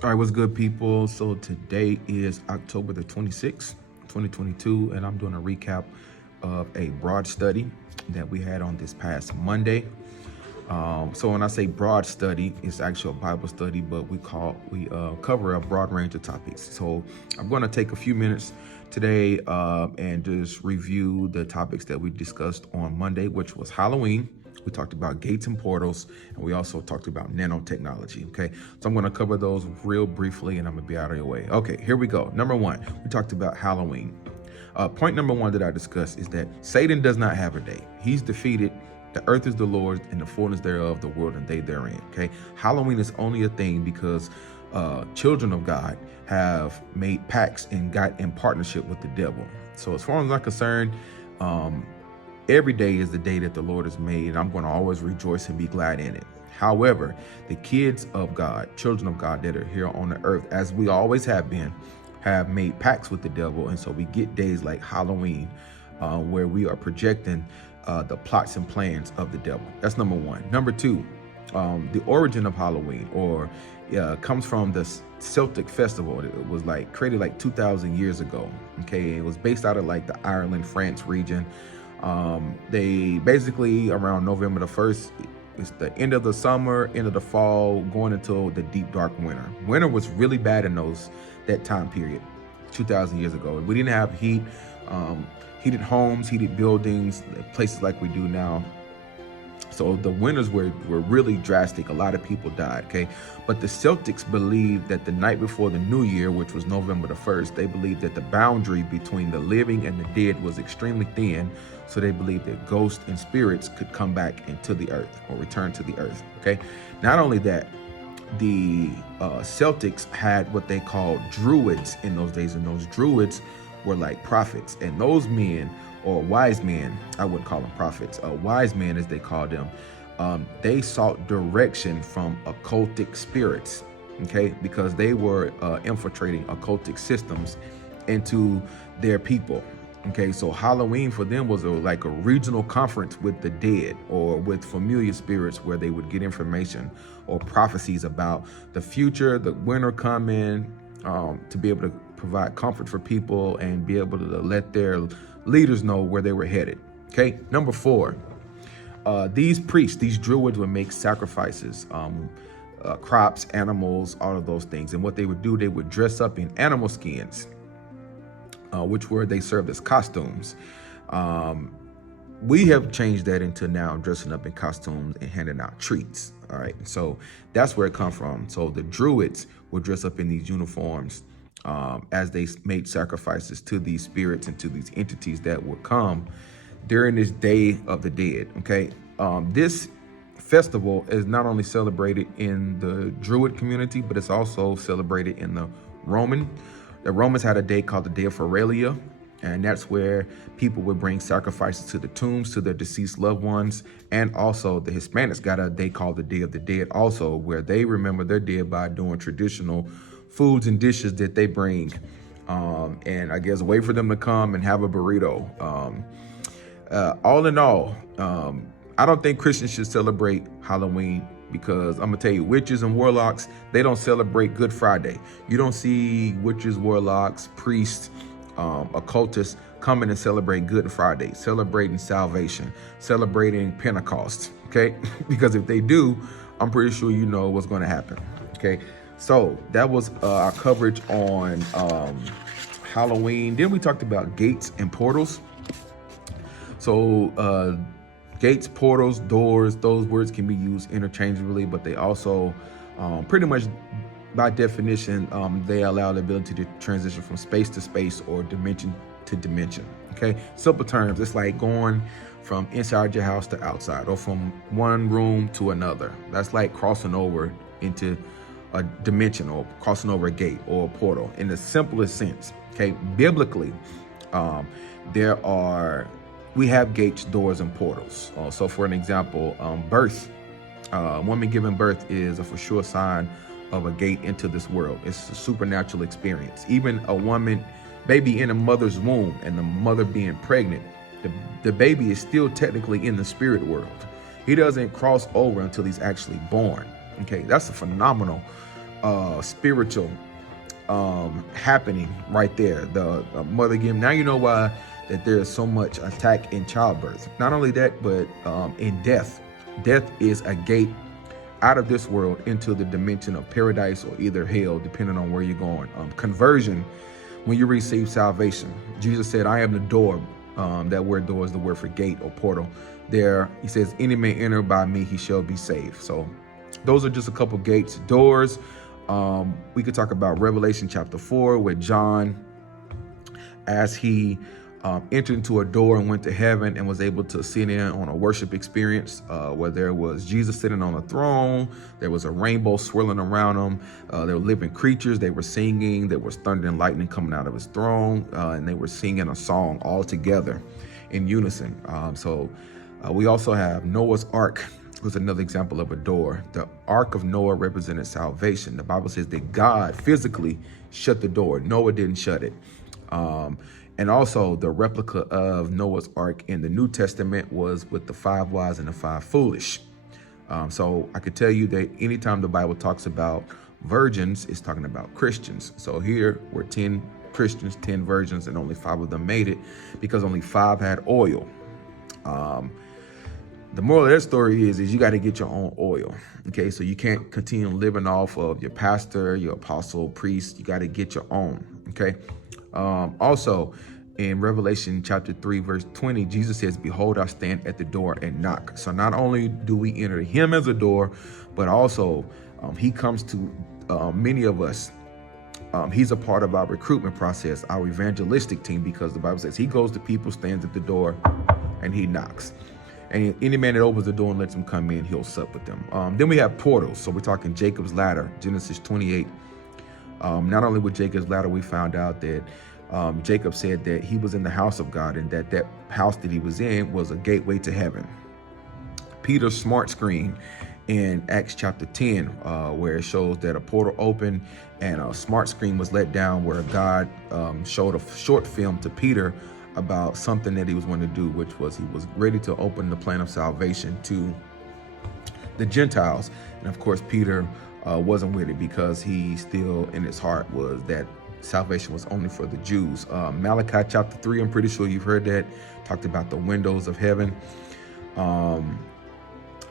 All right, what's good, people? So today is October the 26th, 2022, and I'm doing a recap of a broad study that we had on this past Monday. So when I say broad study, it's actually a Bible study, but we cover a broad range of topics. So I'm going to take a few minutes today and just review the topics that we discussed on Monday, which was Halloween. We talked about gates and portals, and we also talked about nanotechnology. Okay, so I'm going to cover those real briefly, and I'm going to be out of your way. Okay, here we go. Number one, we talked about Halloween. Point number one that I discussed is that Satan does not have a day. He's defeated. The earth is the Lord's and the fullness thereof, the world and they therein. Okay, Halloween is only a thing because children of God have made pacts and got in partnership with the devil. So as far as I'm concerned, every day is the day that the Lord has made, and I'm going to always rejoice and be glad in it. However, the kids of God, children of God that are here on the earth, as we always have been, have made pacts with the devil. And so we get days like Halloween, where we are projecting the plots and plans of the devil. That's number one. Number two, the origin of Halloween comes from the Celtic festival. It was created 2,000 years ago. Okay, it was based out of the Ireland, France region. They basically, around November the 1st, it's the end of the summer, end of the fall, going until the deep dark winter. Winter was really bad in that time period, 2,000 years ago. We didn't have heat, heated homes, heated buildings, places like we do now. So the winters were really drastic. A lot of people died, okay? But the Celtics believed that the night before the new year, which was November the 1st, they believed that the boundary between the living and the dead was extremely thin. So they believed that ghosts and spirits could come back into the earth or return to the earth, okay? Not only that, the Celtics had what they called druids in those days, and those druids were like prophets. And those men, or wise men, I wouldn't call them prophets, wise men as they called them, they sought direction from occultic spirits, okay, because they were infiltrating occultic systems into their people. Okay, so Halloween for them was like a regional conference with the dead or with familiar spirits, where they would get information or prophecies about the future, the winter coming, to be able to provide comfort for people and be able to let their leaders know where they were headed. Okay, number four, these priests, these druids, would make sacrifices, crops, animals, all of those things. And what they would do, they would dress up in animal skins, they served as costumes. We have changed that into now dressing up in costumes and handing out treats. All right, so that's where it comes from. So the druids would dress up in these uniforms as they made sacrifices to these spirits and to these entities that would come during this Day of the Dead. Okay, this festival is not only celebrated in the Druid community, but it's also celebrated in the Roman. The Romans had a day called the Day of Feralia, and that's where people would bring sacrifices to the tombs to their deceased loved ones. And also the Hispanics got a day called the Day of the Dead also, where they remember their dead by doing traditional foods and dishes that they bring, and I guess wait for them to come and have a burrito. All in all, I don't think Christians should celebrate Halloween, because I'm gonna tell you, witches and warlocks, they don't celebrate Good Friday. You don't see witches, warlocks, priests, occultists coming and celebrate Good Friday, celebrating salvation, celebrating Pentecost, okay? Because if they do, I'm pretty sure you know what's gonna happen, okay? So that was our coverage on Halloween. Then we talked about gates and portals. So gates, portals, doors, those words can be used interchangeably, but they also pretty much by definition, they allow the ability to transition from space to space or dimension to dimension. Okay, simple terms, it's like going from inside your house to outside, or from one room to another. That's like crossing over into a dimension, or crossing over a gate or a portal in the simplest sense. Okay, biblically, we have gates, doors, and portals. So for an example, birth, woman giving birth is a for sure sign of a gate into this world. It's a supernatural experience. Even a woman, baby in a mother's womb, and the mother being pregnant, the baby is still technically in the spirit world. He doesn't cross over until he's actually born. Okay, that's a phenomenal spiritual happening right there. The mother again. Now you know why that there is so much attack in childbirth. Not only that, but in death. Death is a gate out of this world into the dimension of paradise or either hell, depending on where you're going. Conversion, when you receive salvation, Jesus said, I am the door. That word door is the word for gate or portal. There, he says, any may enter by me, he shall be saved. So those are just a couple gates, doors. We could talk about Revelation chapter 4, where John, as he entered into a door and went to heaven and was able to sit in on a worship experience where there was Jesus sitting on a throne. There was a rainbow swirling around him. There were living creatures. They were singing. There was thunder and lightning coming out of his throne. And they were singing a song all together in unison. We also have Noah's Ark, was another example of a door. The Ark of Noah represented salvation. The Bible says that God physically shut the door. Noah didn't shut it. And also the replica of Noah's Ark in the New Testament was with the 5 wise and the 5 foolish. So I could tell you that anytime the Bible talks about virgins, it's talking about Christians. So here were 10 Christians, 10 virgins, and only 5 of them made it because only 5 had oil. The moral of that story is you got to get your own oil. Okay, so you can't continue living off of your pastor, your apostle, priest. You got to get your own. Okay. Also, in Revelation chapter 3, verse 20, Jesus says, behold, I stand at the door and knock. So not only do we enter him as a door, but also he comes to many of us. He's a part of our recruitment process, our evangelistic team, because the Bible says he goes to people, stands at the door, and he knocks. And any man that opens the door and lets them come in, he'll sup with them. Then we have portals. So we're talking Jacob's ladder, Genesis 28. Not only with Jacob's ladder, we found out that Jacob said that he was in the house of God and that house that he was in was a gateway to heaven. Peter's smart screen in Acts chapter 10, where it shows that a portal opened and a smart screen was let down where God showed a short film to Peter about something that he was going to do, which was he was ready to open the plan of salvation to the Gentiles. And of course, Peter wasn't with it because he still in his heart was that salvation was only for the Jews. Malachi chapter 3, I'm pretty sure you've heard that, talked about the windows of heaven.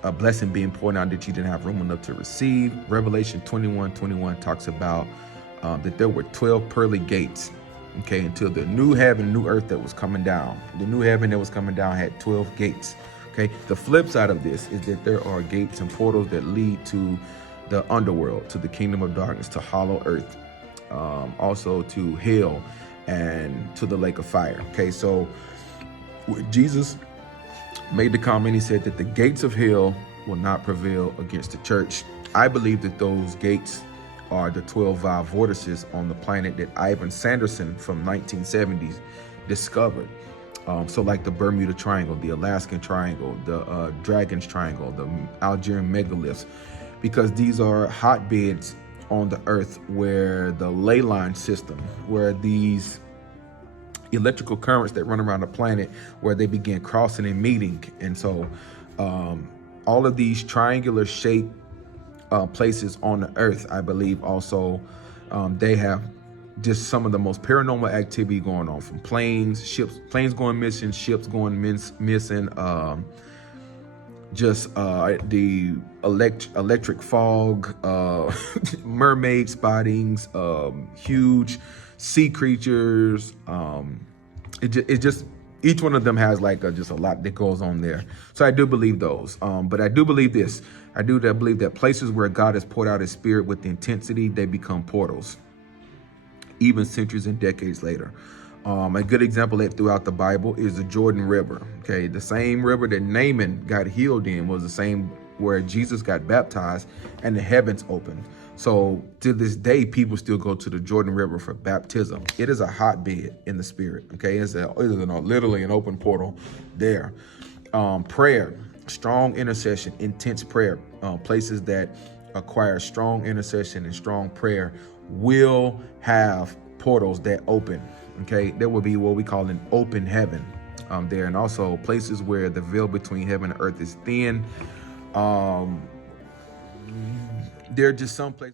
A blessing being poured out that you didn't have room enough to receive. Revelation 21:21 talks about that there were 12 pearly gates. Okay, until the new heaven, new earth that was coming down. The new heaven that was coming down had 12 gates. Okay, the flip side of this is that there are gates and portals that lead to the underworld, to the kingdom of darkness, to hollow earth, also to hell and to the lake of fire. Okay, so Jesus made the comment, he said that the gates of hell will not prevail against the church. I believe that those gates are the 12 vial vortices on the planet that Ivan Sanderson from 1970s discovered. So like the Bermuda Triangle, the Alaskan Triangle, the Dragon's Triangle, the Algerian megaliths, because these are hotbeds on the earth where the ley line system, where these electrical currents that run around the planet, where they begin crossing and meeting. And so all of these triangular shaped places on the earth, I believe also they have just some of the most paranormal activity going on, from planes going missing, ships going missing, the electric fog, mermaid spottings, huge sea creatures. It just each one of them has like just a lot that goes on there. So I do believe those. But I do believe this. I do believe that places where God has poured out his spirit with intensity, they become portals, even centuries and decades later. A good example that throughout the Bible is the Jordan River. Okay, the same river that Naaman got healed in was the same where Jesus got baptized and the heavens opened. So to this day, people still go to the Jordan River for baptism. It is a hotbed in the spirit. Okay, it's literally an open portal there. Prayer, strong intercession, intense prayer, places that acquire strong intercession and strong prayer will have portals that open. Okay, there will be what we call an open heaven there, and also places where the veil between heaven and earth is thin. There are just some places